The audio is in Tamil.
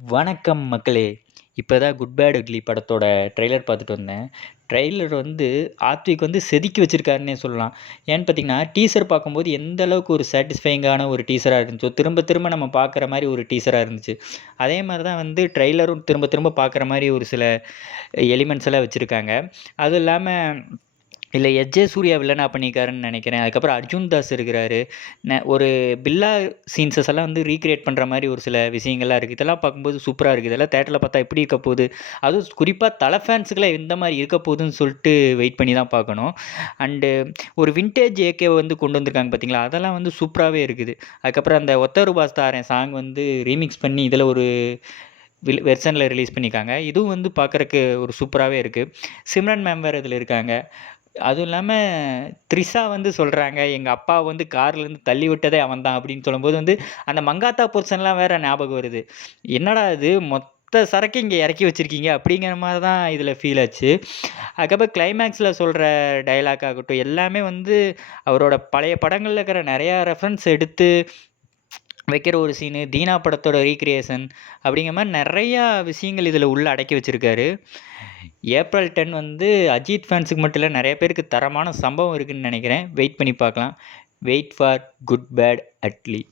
வணக்கம் மக்களே! இப்போ தான் குட் பேட் அக்லி படத்தோட ட்ரெய்லர் பார்த்துட்டு வந்தேன். ட்ரெய்லர் வந்து ஆத்விக் வந்து செதுக்கி வச்சிருக்காருன்னே சொல்லலாம். ஏன்னு பார்த்தீங்கன்னா, டீசர் பார்க்கும்போது எந்த அளவுக்கு ஒரு சாட்டிஸ்ஃபையிங்கான ஒரு டீசரா இருந்துச்சோ, திரும்ப திரும்ப நம்ம பார்க்குற மாரி ஒரு டீசரா இருந்துச்சு. அதே மாரி தான் வந்து ட்ரெய்லரும் திரும்ப திரும்ப பார்க்குற மாரி ஒரு சில எலிமெண்ட்ஸ் எல்லாம் வச்சிருக்காங்க. அதுவும் இல்லாம இதுல எஸ்.ஜே. சூர்யா வில்லனா பண்ணியிருக்காருன்னு நெனைக்கிறேன். அதுக்கப்புறம் அர்ஜுன் தாஸ் இருக்கிறாரு. ஒரு பில்லா சீன்ஸஸ் எல்லாம் வந்து ரீகிரியேட் பண்ற மாரி ஒரு சில விஷயங்கள்லாம் இருக்கு. இதெல்லாம் பார்க்கும்போது சூப்பரா இருக்கு. இதெல்லாம் தியேட்டர்ல பார்த்தா எப்படி இருக்க போகுது? அதுவும் குறிப்பா தல ஃபேன்ஸுக்குலாம் எந்த மாரி இருக்க போகுதுன்னு சொல்லிட்டு வெயிட் பண்ணி தான் பார்க்கணும். அண்டு ஒரு வின்டேஜ் ஏகேவ வந்து கொண்டு வந்திருக்காங்க பார்த்தீங்களா? அதெல்லாம் வந்து சூப்பராவே இருக்குது. அதுக்கப்புறம் அந்த "ஒத்த ரூபா தாரேன்" சாங் வந்து ரீமிக்ஸ் பண்ணி இதில ஒரு வெர்ஷன்ல ரிலீஸ் பண்ணியிருக்காங்க. இதுவும் வந்து பார்க்கறக்கு ஒரு சூப்பராவே இருக்கு. சிம்ரன் மேம் வேற இதில இருக்காங்க. அதுவும் இல்லாம த்ரிஷா வந்து சொல்றாங்க, "எங்க அப்பாவ வந்து கார்லருந்து தள்ளி விட்டதே அவன் தான்" அப்படின்னு சொல்லும்போது வந்து, அந்த மங்காத்தா போர்ஷன்லாம் வேற ஞாபகம் வருது. என்னடா இது மொத்த சரக்கு இங்க இறக்கி வச்சிருக்கீங்க அப்படிங்கிற மாரி தான் இதில ஃபீல் ஆச்சு. அதுக்கப்புறம் கிளைமேக்ஸ்ல சொல்ற டயலாக் ஆகட்டும், எல்லாமே வந்து அவரோட பழைய படங்கள்ல இருக்கிற நெறையா ரெஃபரன்ஸ் எடுத்து வைக்கிற ஒரு சீனு, தீனா படத்தோட ரீகிரியேஷன் அப்படிங்கிற மாரி நெறையா விஷயங்கள் இதில உள்ள அடக்கி வச்சிருக்காரு. ஏப்ரல் 10 வந்து அஜித் ஃபேன்ஸுக்கு மட்டும் இல்ல, நெறைய பேருக்கு தரமான சம்பவம் இருக்குன்னு நெனைக்கிறேன். வெயிட் பண்ணி பார்க்கலாம். Wait for good bad Atlee.